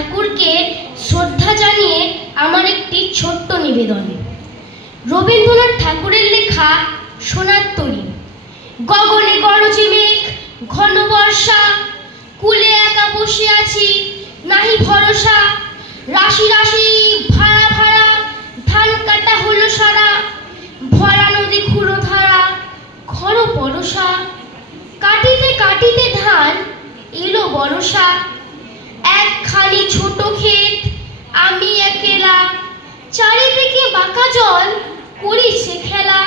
ঠাকুরকে শ্রদ্ধা জানিয়ে আমার একটি ছোট্ট নিবেদন। রবীন্দ্রনাথ ঠাকুরের লেখা সোনার তরী। গগনে গরজে মেঘ, ঘন বর্ষা, কুলে একা বসে আছি, নাহি ভরসা। রাশি রাশি ভাড়া ভাড়া, ধান কাটা হলো সারা, ভরা নদী খুঁড়ো ধারা খর পরশা কাটিতে কাটিতে ধান এলো বরসা। একখানি ছোট ক্ষেত আমি একেলা। চারিদিকে বাঁকা জল করিছে খেলা।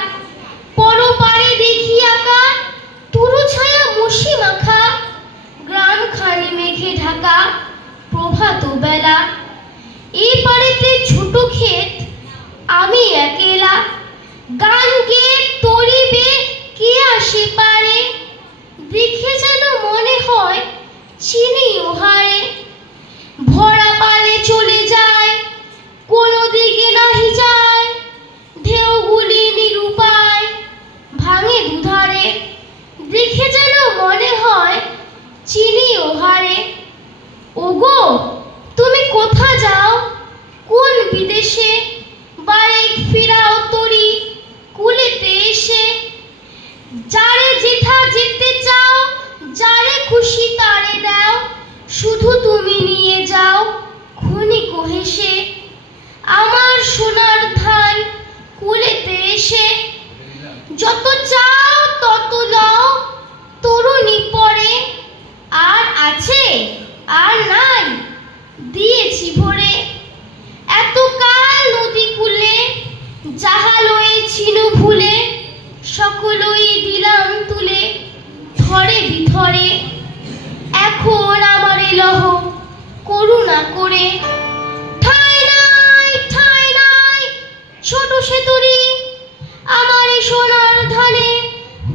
যাও ক্ষণিক হেসে আমার সোনার ধান কুলেতে এসে। যত চাও, তত লও, তরুণী পরে। আর আছে, আর নাই, দিয়েছি ভরে। এত কাল নদী কুলে জাহালয়ে ছিল ভুলে, সকলই দিলাম তুলে, ধরে বিধরে। এখন আমার লহ করে। ছোট সেতুরি আমার সোনার ধানে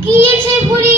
গিয়েছে ভুরি।